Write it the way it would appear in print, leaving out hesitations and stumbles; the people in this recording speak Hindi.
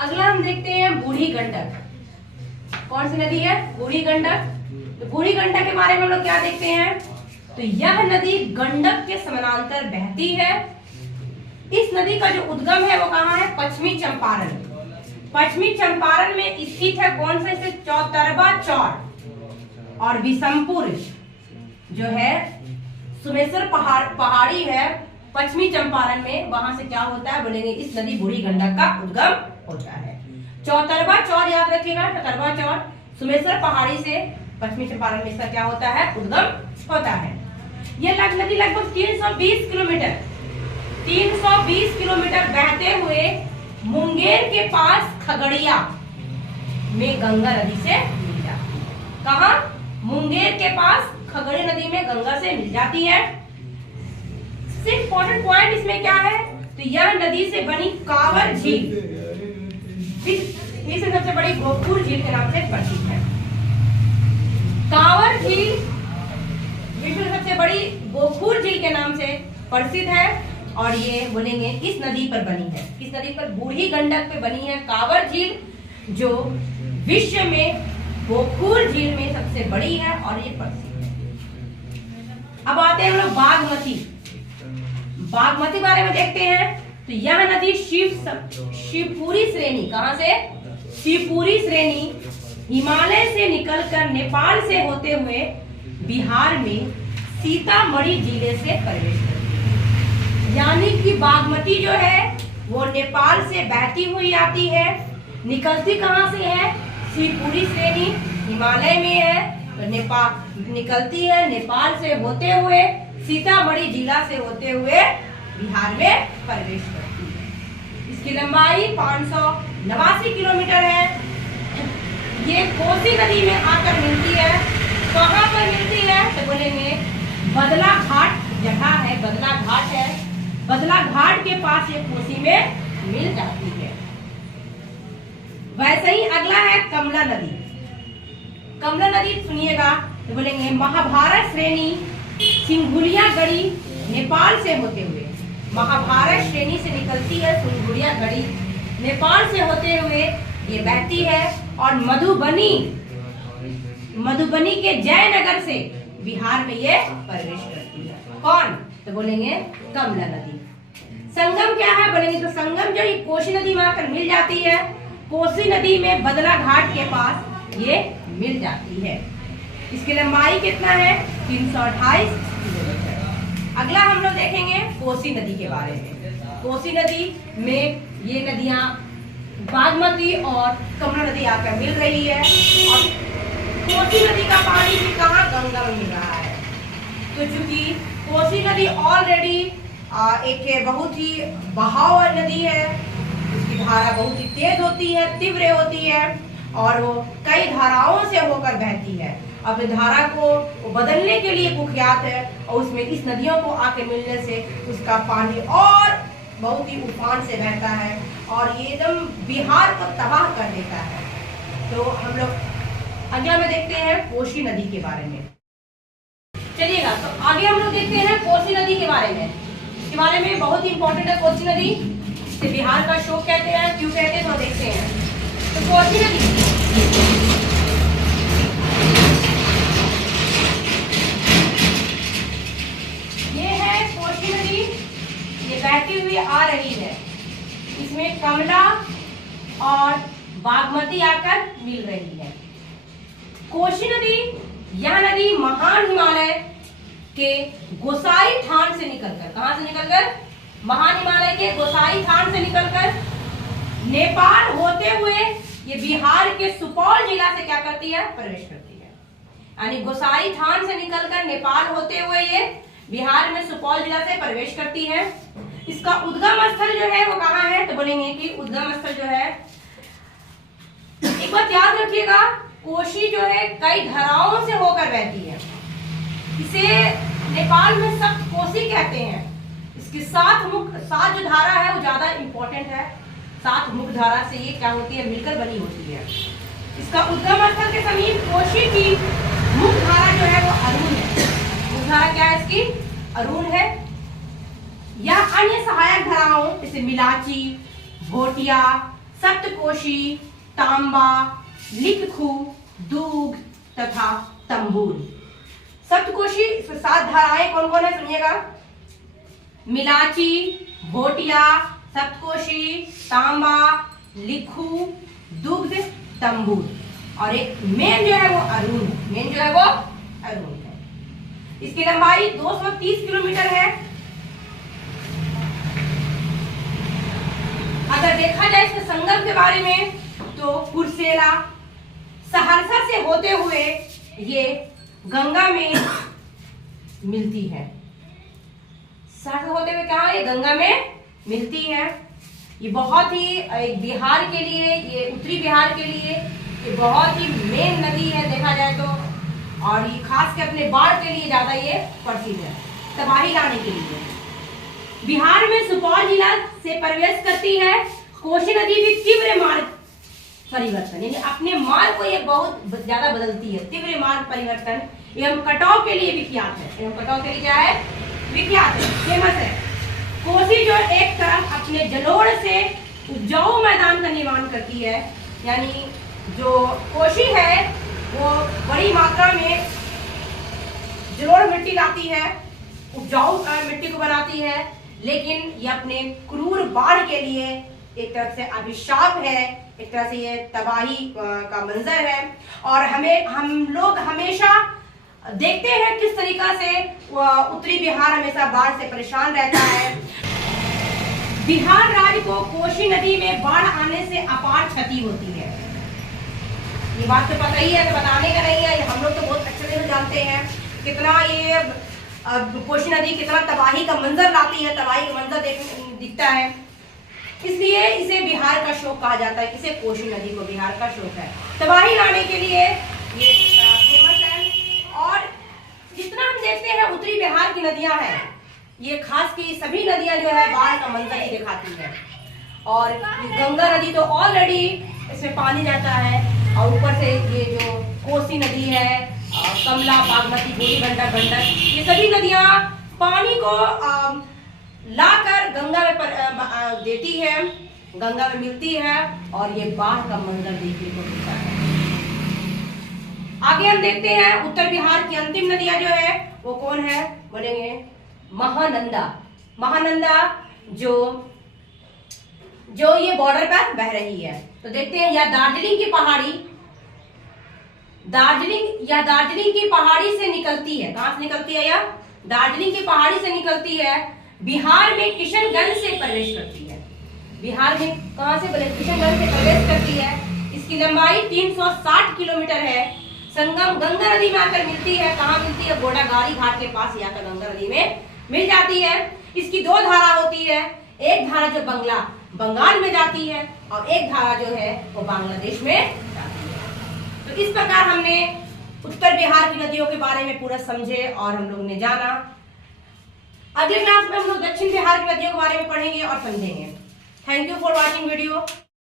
अगला हम देखते हैं बूढ़ी गंडक। कौन सी नदी है? बूढ़ी गंडक। तो बूढ़ी गंडक के बारे में हम लोग क्या देखते हैं? तो यह नदी गंडक के समानांतर बहती है। इस नदी का जो उद्गम है वो कहाँ है? पश्चिमी चंपारण। पश्चिमी चंपारण में स्थित है। कौन सा? इसे चौतरबा चौर और बिशमपुर जो है सुमेश्वर पहाड़ी है पश्चिमी चंपारण में, वहां से क्या होता है बोलेंगे, इस नदी बूढ़ी गंडक का उद्गम होता है। चौतरबा चौर याद रखिएगा, चौतरबा चौर सुमेश्वर पहाड़ी से पश्चिमी चंपारण में इसका क्या होता है? उद्गम होता है। यह नदी लगभग 320 किलोमीटर बहते हुए मुंगेर के पास खगड़िया में गंगा नदी से मिल जाती है। कहाँ? मुंगेर के पास खगड़िया नदी में गंगा से मिल जाती है। इम्पोर्टेंट पॉइंट इसमें क्या है? तो यह नदी से बनी कांवर झील विश्व सबसे बड़ी गोरखपुर झील के नाम से प्रसिद्ध है। कांवर झील विश्व सबसे बड़ी गोरखपुर झील के नाम से प्रसिद्ध है और ये बोलेंगे इस नदी पर बनी है। किस नदी पर? बूढ़ी गंडक पे बनी है कांवर झील, जो विश्व में गोरखपुर झील में सबसे बड़ी है और ये प्रसिद्ध है। अब आते हैं हम लोग बागमती बारे में देखते हैं। तो यह नदी शिवपुरी श्रेणी, कहां से? शिवपुरी श्रेणी हिमालय से निकलकर नेपाल से होते हुए बिहार में सीतामढ़ी जिले से प्रवेश करती है। यानी कि बागमती जो है वो नेपाल से बहती हुई आती है। निकलती कहां से है? शिवपुरी श्रेणी हिमालय में है, तो नेपाल निकलती है, नेपाल से होते हुए सीतामढ़ी जिला से होते हुए बिहार में प्रवेश करती है। इसकी लंबाई 589 किलोमीटर है। ये कोसी नदी में आकर मिलती है। कहाँ पर मिलती है? तो बोलेंगे बदला घाट जगह है, बदला घाट है, बदला घाट के पास ये कोसी में मिल जाती है। वैसे ही अगला है कमला नदी। कमला नदी सुनिएगा, तो बोलेंगे महाभारत श्रेणी सिंघुलिया गढ़ी नेपाल से होते हुए, महाभारत श्रेणी से निकलती है सिंघुलिया गढ़ी, नेपाल से होते हुए ये बहती है और मधुबनी के जयनगर से बिहार में ये प्रवेश करती है। कौन? तो बोलेंगे कमला नदी। संगम क्या है बोलेंगे? तो संगम जो कोसी नदी में आकर मिल जाती है, कोसी नदी में बदला घाट के पास ये मिल जाती है। इसकी लंबाई कितना है? 328 किलोमीटर। अगला हम लोग देखेंगे कोसी नदी के बारे में। कोसी नदी में ये नदियां बागमती और कमला नदी आकर मिल रही है और कोसी नदी का पानी भी कहाँ? गंगा में मिल रहा है। तो चूंकि कोसी नदी ऑलरेडी एक बहुत ही बहाव वाली नदी है, उसकी धारा बहुत ही तेज होती है, तीव्र होती है और वो कई धाराओं से होकर बहती है। अब धारा को बदलने के लिए कुख्यात है और उसमें इस नदियों को आके मिलने से उसका पानी और बहुत ही उफान से बहता है और ये एकदम बिहार को तबाह कर देता है। तो हम लोग अगला में देखते हैं कोसी नदी के बारे में। चलिएगा, तो आगे हम लोग देखते हैं कोसी नदी के बारे में। इसके बारे में बहुत ही इंपॉर्टेंट है कोसी नदी, इसे बिहार का शोक कहते हैं। क्यों कहते हैं तो देखते हैं। तो कोसी नदी कोसी नदी ये बहती हुई आ रही है। इसमें कमला और बागमती आकर मिल रही है। कोसी नदी, यह नदी महान हिमालय के गोसाई थान से निकलकर, कहां से निकलकर? महान हिमालय के गोसाई थान से निकलकर नेपाल होते हुए ये बिहार के सुपौल जिला से क्या करती है? प्रवेश करती है। यानी गोसाई थान से निकलकर नेपाल होते हुए ये बिहार में सुपौल जिला से प्रवेश करती है। इसका उद्गम स्थल जो है वो कहाँ है? तो बोलेंगे कि उद्गम स्थल जो है, एक बात याद रखिएगा, कोसी जो है कई धाराओं से होकर बहती है। इसे नेपाल में सब कोसी कहते हैं। इसकी सात जो धारा है वो ज्यादा इंपॉर्टेंट है। 7 मुख्य धारा से ये क्या होती है? मिलकर बनी होती है। इसका उद्गम स्थल के समीप कोसी की मुख्य धारा जो है वो अरुण है। धारा क्या है इसकी? अरुण है। यह अन्य सहायक धाराओं जैसे मिलाची, भोटिया, सप्तकोशी, तांबा, लिखखू, दूग तथा तंबूर। सप्तकोशी 7 धाराएं कौन कौन है सुनिएगा। मिलाची, भोटिया, सप्तकोशी, तांबा, लिखू, दुग्ध, तंबूर। और एक मेन जो है वो अरुण, मेन जो है वो अरुण है। इसकी लंबाई 230 किलोमीटर है। अगर देखा जाए इसके संगम के बारे में तो कुर्सेला, सहरसा से होते हुए ये गंगा में मिलती है। सहरसा होते हुए कहाँ ये गंगा में मिलती है। ये बहुत ही बिहार के लिए, ये उत्तरी बिहार के लिए ये बहुत ही मेन नदी है देखा जाए तो। और ये खास के अपने बाढ़ के लिए ज्यादा ये प्रसिद्ध है, तबाही लाने के लिए। बिहार में सुपौल जिला से प्रवेश करती है कोसी नदी भी तीव्र मार्ग परिवर्तन, यानी अपने मार्ग को ये बहुत ज्यादा बदलती है। तीव्र मार्ग परिवर्तन एवं कटाव के लिए विख्यात है। एवं कटाव के लिए क्या है? विख्यात है, फेमस है। कोसी जो एक तरफ अपने जलोढ़ से उपजाऊ मैदान का निर्माण करती है, यानी जो कोसी है वो बड़ी मात्रा में जलोढ़ मिट्टी लाती है, उपजाऊ मिट्टी को बनाती है। लेकिन ये अपने क्रूर बाढ़ के लिए एक तरफ से अभिशाप है, एक तरह से ये तबाही का मंजर है। और हम लोग हमेशा देखते हैं किस तरीका से उत्तरी बिहार हमेशा बाढ़ से परेशान रहता है। बिहार राज्य को कोसी नदी में बाढ़ आने से अपार क्षति होती है। ये बात तो पता ही है, तो बताने का नहीं है, हम लोग तो बहुत अच्छे से जानते हैं कितना ये कोसी नदी कितना तबाही का मंजर लाती है, तबाही का मंजर दिखता है। इसलिए इसे बिहार का शोक कहा जाता है। इसे कोसी नदी को बिहार का शोक है, तबाही लाने के लिए ये फेमस है। और जितना हम देखते हैं उत्तरी बिहार की नदियां हैं, ये खास की सभी नदियां जो है बाढ़ का मंजर ही दिखाती है। और गंगा नदी तो ऑलरेडी इसमें पानी रहता है, और ऊपर से ये जो कोसी नदी है, कमला, बागमती, बूढ़ी गंडक, ये सभी नदियां पानी को लाकर गंगा में देती है, गंगा में मिलती है, और ये बाढ़ का मंजर देखने को मिलता है। आगे हम देखते हैं उत्तर बिहार की अंतिम नदियां जो है वो कौन है, बोलेंगे महानंदा। महानंदा जो ये बॉर्डर पर बह रही है। तो देखते हैं, या दार्जिलिंग की पहाड़ी, दार्जिलिंग की पहाड़ी से निकलती है। कहां से निकलती है? या दार्जिलिंग की पहाड़ी से निकलती है, बिहार में किशनगंज से प्रवेश करती है। बिहार में कहां से? किशनगंज से प्रवेश करती है। इसकी लंबाई 360 किलोमीटर है। संगम गंगा नदी में आकर मिलती है। कहां मिलती है? घोड़ागाड़ी घाट के पास जाकर गंगा नदी में मिल जाती है। इसकी 2 धारा होती है, एक धारा जो बंगाल में जाती है, और एक धारा जो है वो बांग्लादेश में जाती है। तो इस प्रकार हमने उत्तर बिहार की नदियों के बारे में पूरा समझे और हम लोग ने जाना। अगले क्लास में हम लोग दक्षिण बिहार की नदियों के बारे में पढ़ेंगे और समझेंगे। Thank you for watching video.